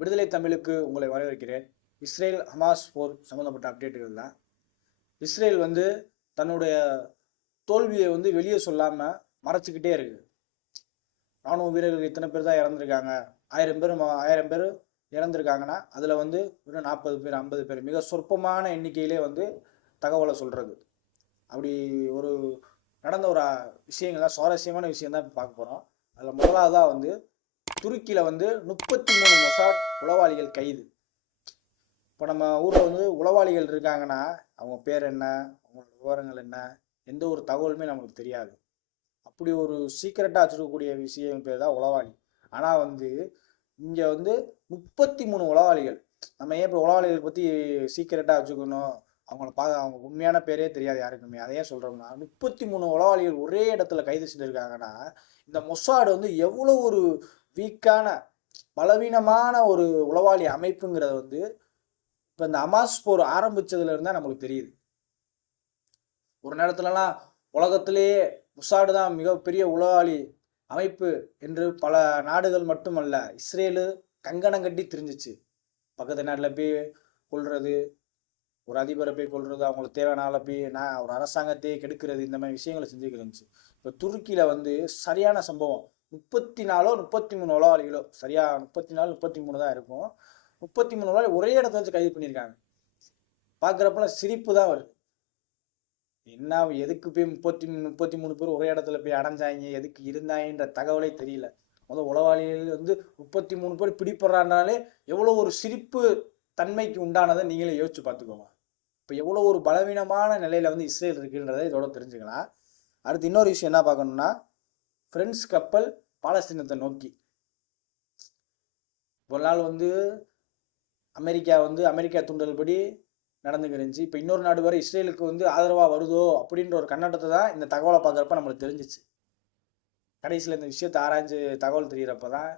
விடுதலை தமிழுக்கு உங்களை வரவேற்கிறேன். இஸ்ரேல் ஹமாஸ் போர் சம்மந்தப்பட்ட அப்டேட்டுகள் தான். இஸ்ரேல் வந்து தன்னுடைய தோல்வியை வந்து வெளியே சொல்லாமல் மறைச்சிக்கிட்டே இருக்கு. ராணுவ வீரர்கள் இத்தனை பேர் தான் இறந்துருக்காங்க, 1000 பேர் இறந்துருக்காங்கன்னா அதில் வந்து இன்னும் 40 பேர் 50 பேர் மிக சொற்பமான எண்ணிக்கையிலே வந்து தகவலை சொல்கிறது. அப்படி ஒரு நடந்த ஒரு விஷயங்கள் தான், சுவாரஸ்யமான விஷயம் தான் இப்போ பார்க்க போகிறோம். அதில் முதலாவதாக வந்து துருக்கியில் வந்து 33 மொசாட் உளவாளிகள் கைது. இப்போ நம்ம ஊரில் வந்து உளவாளிகள் இருக்காங்கன்னா அவங்க பேர் என்ன, அவங்களோட விவரங்கள் என்ன, எந்த ஒரு தகவலுமே நமக்கு தெரியாது. அப்படி ஒரு சீக்கிரட்டாக வச்சுருக்கக்கூடிய விஷயம் பேர் தான் உளவாளி. ஆனால் வந்து இங்கே வந்து 33 உளவாளிகள். நம்ம ஏன் இப்போ உளவாளிகள் பற்றி சீக்கிரட்டாக வச்சுக்கணும், அவங்க உண்மையான பேரே தெரியாது யாருக்குமே. அதையே சொல்கிறோம்னா 33 உளவாளிகள் ஒரே இடத்துல கைது செஞ்சுருக்காங்கன்னா இந்த மொசாடு வந்து எவ்வளோ ஒரு வீக்கான பலவீனமான ஒரு உளவாளி அமைப்புங்கிறது வந்து இப்போ இந்த ஹமாஸ் போர் ஆரம்பிச்சதுல இருந்தா நமக்கு தெரியுது. ஒரு நேரத்துலலாம் உலகத்திலேயே மொசாடு தான் மிகப்பெரிய உளவாளி அமைப்பு என்று பல நாடுகள் மட்டுமல்ல, இஸ்ரேலு கங்கணம் கட்டி தெரிஞ்சிச்சு. பக்கத்து நாட்டில் போய் கொள்வது, ஒரு அதிபரை போய் கொள்வது, அவங்களுக்கு தேவையான ஆளை போய் ஒரு அரசாங்கத்தையே கெடுக்கிறது, இந்த மாதிரி விஷயங்களை செஞ்சுக்கிட்டு இருந்துச்சு. இப்போ துருக்கியில் வந்து சரியான சம்பவம். 34 33 உளவாளிகளோ, சரியா 34 33 தான் இருக்கும். 33 உளவாளி ஒரே இடத்த வச்சு கைது பண்ணியிருக்காங்க. பார்க்குறப்பெல்லாம் சிரிப்பு தான் வருது. என்ன எதுக்கு போய் 33 பேர் ஒரே இடத்துல போய் அடைஞ்சாங்க, எதுக்கு இருந்தாங்கன்ற தகவலே தெரியல. உளவாளிகள் வந்து 33 பேர் பிடிப்படுறாண்டாலே எவ்வளோ ஒரு சிரிப்பு தன்மைக்கு உண்டானதை நீங்களே யோசிச்சு பார்த்துக்கோங்க. இப்போ எவ்வளோ ஒரு பலவீனமான நிலையில வந்து இஸ்ரேல் இருக்குன்றதை இதோட தெரிஞ்சுக்கலாம். அடுத்து இன்னொரு விஷயம் என்ன பார்க்கணும்னா, பிரெஞ்சு கப்பல் பாலஸ்தீனத்தை நோக்கி ஒரு நாள் வந்து அமெரிக்கா தூண்டல் படி நடந்துக்கிருந்துச்சு. இப்போ இன்னொரு நாடு வரை இஸ்ரேலுக்கு வந்து ஆதரவாக வருதோ அப்படின்ற ஒரு கண்ணோட்டத்தை தான் இந்த தகவலை பார்க்குறப்ப நம்மளுக்கு தெரிஞ்சிச்சு. கடைசியில் இந்த விஷயத்தை ஆராய்ஞ்சு தகவல் தெரிகிறப்ப தான்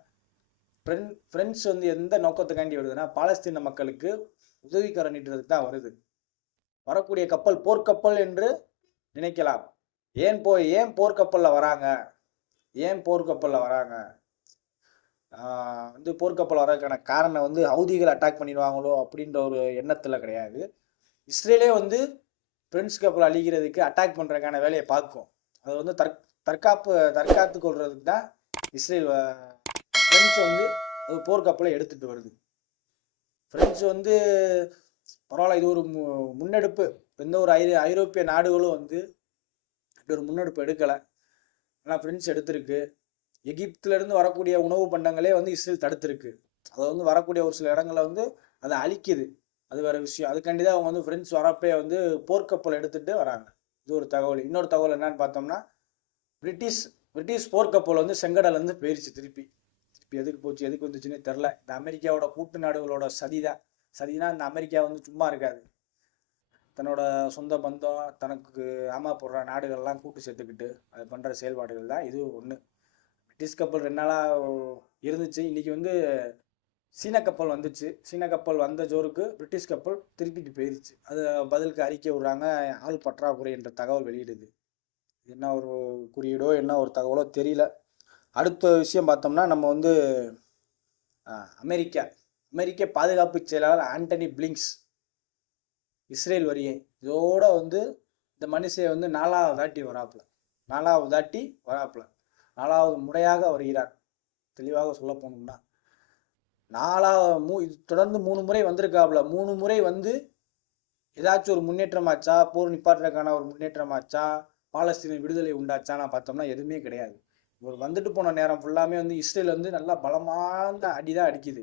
பிரெஞ்சு வந்து எந்த நோக்கத்துக்காண்டி வருதுன்னா, பாலஸ்தீன மக்களுக்கு உதவிக்கர நீட்டுறதுக்கு தான் வருது. வரக்கூடிய கப்பல் போர்க்கப்பல் என்று நினைக்கலாம். ஏன் போர்க்கப்பலில் வராங்க, வந்து போர்க்கப்பல் வர்றதுக்கான காரணம் வந்து ஹவுதிகள் அட்டாக் பண்ணிடுவாங்களோ அப்படின்ற ஒரு எண்ணத்தில் கிடையாது. இஸ்ரேலே வந்து பிரெஞ்சு கப்பல் அழிக்கிறதுக்கு அட்டாக் பண்ணுறதுக்கான வேலையை பார்க்கும். அது வந்து தற்காத்து கொள்றதுக்கு தான் பிரெஞ்சு வந்து ஒரு போர்க்கப்பலை எடுத்துகிட்டு வருது. பிரெஞ்சு வந்து பரவாயில்ல, இது ஒரு முன்னெடுப்பு. எந்த ஒரு ஐரோப்பிய நாடுகளும் வந்து இப்படி ஒரு முன்னெடுப்பு எடுக்கலை, ஆனால் பிரெஞ்சு எடுத்திருக்கு. எகிப்திலிருந்து வரக்கூடிய உணவு பண்டங்களே வந்து இஸ்ரேல் தடுத்திருக்கு. அதை வந்து வரக்கூடிய ஒரு சில இடங்களை வந்து அதை அழிக்குது, அது வேற விஷயம். அதுக்காண்டி தான் அவங்க வந்து பிரெஞ்சு வரப்பே வந்து போர்க்கப்பல் எடுத்துகிட்டு வராங்க. இது ஒரு தகவல். இன்னொரு தகவல் என்னன்னு பார்த்தோம்னா, பிரிட்டிஷ் போர்க்கப்பல் வந்து செங்கடல்லேருந்து போயிடுச்சு. திருப்பி எதுக்கு போச்சு, எதுக்கு வந்துச்சுன்னே தெரில. இந்த அமெரிக்காவோட கூட்டு நாடுகளோட சதினா இந்த அமெரிக்கா வந்து சும்மா இருக்காது. தன்னோட சொந்த பந்தம், தனக்கு போடுற நாடுகள்லாம் கூட்டு சேர்த்துக்கிட்டு அது பண்ணுற செயல்பாடுகள் தான் இது ஒன்று. பிரிட்டிஷ் கப்பல் 2 நாளாக இருந்துச்சு. இன்றைக்கி வந்து சீன கப்பல் வந்துச்சு. சீன கப்பல் வந்த ஜோருக்கு பிரிட்டிஷ் கப்பல் திருப்பிட்டு போயிடுச்சு. அது பதிலுக்கு அறிக்கை விடுறாங்க, ஆள் பற்றாக்குறை என்ற தகவல் வெளியிடுது. என்ன ஒரு குறியீடோ என்ன ஒரு தகவலோ தெரியல. அடுத்த விஷயம் பார்த்தோம்னா, நம்ம வந்து அமெரிக்க பாதுகாப்பு செயலாளர் ஆண்டனி பிளிங்ஸ் இஸ்ரேல் வரியை இதோட வந்து இந்த மனுஷன் வந்து 4வது தாட்டி வராப்புல 4வது முறையாக வருகிறார். தெளிவாக சொல்ல போனோம்னா தொடர்ந்து 3 முறை வந்திருக்காப்புல. 3 முறை வந்து ஏதாச்சும் ஒரு முன்னேற்றமாச்சா, போர் நிப்பாட்டுறதுக்கான ஒரு முன்னேற்றமாச்சா, பாலஸ்தீன விடுதலை உண்டாச்சானா பார்த்தோம்னா எதுவுமே கிடையாது. இவர் வந்துட்டு போன நேரம் ஃபுல்லாமே வந்து இஸ்ரேல் வந்து நல்லா பலமான அடிதான் அடிக்குது.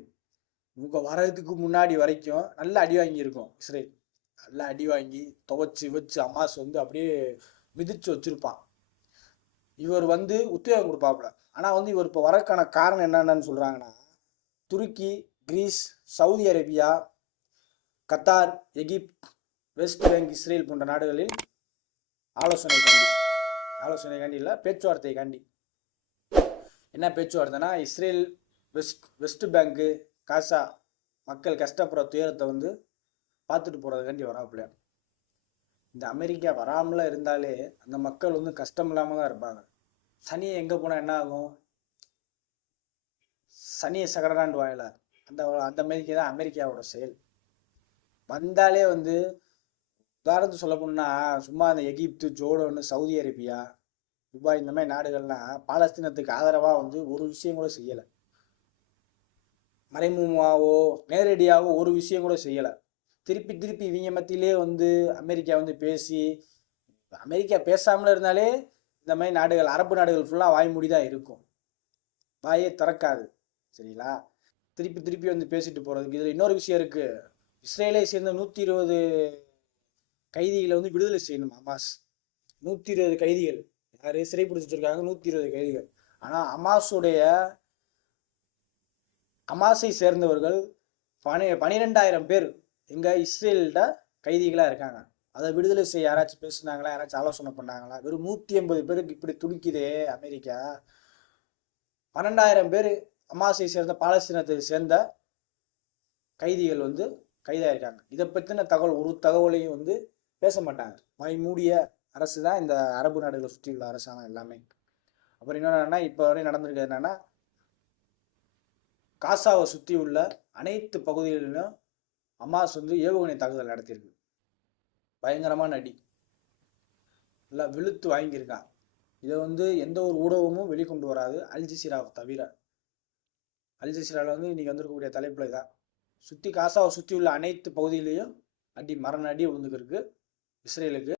இவங்க வர்றதுக்கு முன்னாடி வரைக்கும் நல்ல அடி வாங்கியிருக்கோம். இஸ்ரேல் நல்லா அடி வாங்கி துவைச்சு வச்சு ஹமாஸ் வந்து அப்படியே மிதிச்சு வச்சிருப்பான். இவர் வந்து உத்தியோகம் கொடுப்பாப்புல. ஆனால் வந்து இவர் இப்போ வரக்கான காரணம் என்னென்னு சொல்கிறாங்கன்னா, Turkey, Greece, Saudi Arabia, Qatar, Egypt, West Bank, Israel போன்ற நாடுகளில் ஆலோசனைக்காண்டி இல்லை, பேச்சுவார்த்தைக்காண்டி. என்ன பேச்சுவார்த்தைனா, இஸ்ரேல் வெஸ்ட் பேங்க்கு, காசா மக்கள் கஷ்டப்படுற துயரத்தை வந்து பார்த்துட்டு போகிறதுக்காண்டி வராப்புல. இந்த அமெரிக்கா வராமல இருந்தாலே அந்த மக்கள் வந்து கஷ்டம் இல்லாமல் தான் இருப்பாங்க. சனியை எங்கே போனால் என்ன ஆகும், சனியை சகடராண்டு வாயில அந்த அந்த மாதிரி தான் அமெரிக்காவோட செயல். வந்தாலே வந்து உதாரணத்துக்கு சொல்ல போனா சும்மா அந்த எகிப்து, ஜோர்டான், சவுதி அரேபியா, துபாய் இந்த மாதிரி நாடுகள்லாம் பாலஸ்தீனத்துக்கு ஆதரவா வந்து ஒரு விஷயம் கூட செய்யலை. மறைமுகமாவோ நேரடியாகவோ ஒரு விஷயம் கூட செய்யலை. திருப்பி திருப்பி இவங்க மத்தியிலே வந்து அமெரிக்கா வந்து பேசி, அமெரிக்கா பேசாமல இருந்தாலே இந்த மாதிரி நாடுகள், அரபு நாடுகள் ஃபுல்லாக வாய் மூடி தான் இருக்கும், வாயே திறக்காது. சரிங்களா? திருப்பி திருப்பி வந்து பேசிட்டு போறதுக்கு இதில் இன்னொரு விஷயம் இருக்கு. இஸ்ரேலை சேர்ந்த 120 கைதிகளை வந்து விடுதலை செய்யணும் ஹமாஸ். 120 கைதிகள் யாரு சிறை பிடிச்சிட்டு இருக்காங்க? 120 கைதிகள். ஆனா ஹமாஸை சேர்ந்தவர்கள் 12,000 பேர் எங்க இஸ்ரேல்கிட்ட கைதிகளா இருக்காங்க. அதை விடுதலை செய்ய யாராச்சும் பேசுனாங்களா? யாராச்சும் ஆலோசனை பண்ணாங்களா? வெறும் 180 பேருக்கு இப்படி துடிக்குதே அமெரிக்கா. 12,000 பேர் ஹமாஸை சேர்ந்த, பாலஸ்தீனத்தை சேர்ந்த கைதிகள் வந்து கைதாயிருக்காங்க. இதை பற்றின ஒரு தகவலையும் வந்து பேச மாட்டாங்க. மூடிய அரசு தான் இந்த அரபு நாடுகளை சுற்றி உள்ள அரசாங்கம் எல்லாமே. அப்புறம் என்னன்னா, இப்போ வரை நடந்திருக்கிறது என்னன்னா, காசாவை சுற்றி உள்ள அனைத்து பகுதிகளிலும் ஹமாஸ் வந்து ஏவுகணை தாக்குதல் நடத்தியிருக்கு. பயங்கரமான அடி, எல்லாம் விழுத்து வாங்கியிருக்கான். இதை வந்து எந்த ஒரு ஊடகமும் வெளிக்கொண்டு வராது, அல்ஜசீராவை தவிர. அல்ஜசீராவில் வந்து இன்னைக்கு வந்திருக்கக்கூடிய தலைப்புல தான், காசாவை சுற்றி உள்ள அனைத்து பகுதியிலையும் அடி, மரண அடி விழுந்துருக்கு இஸ்ரேலுக்கு.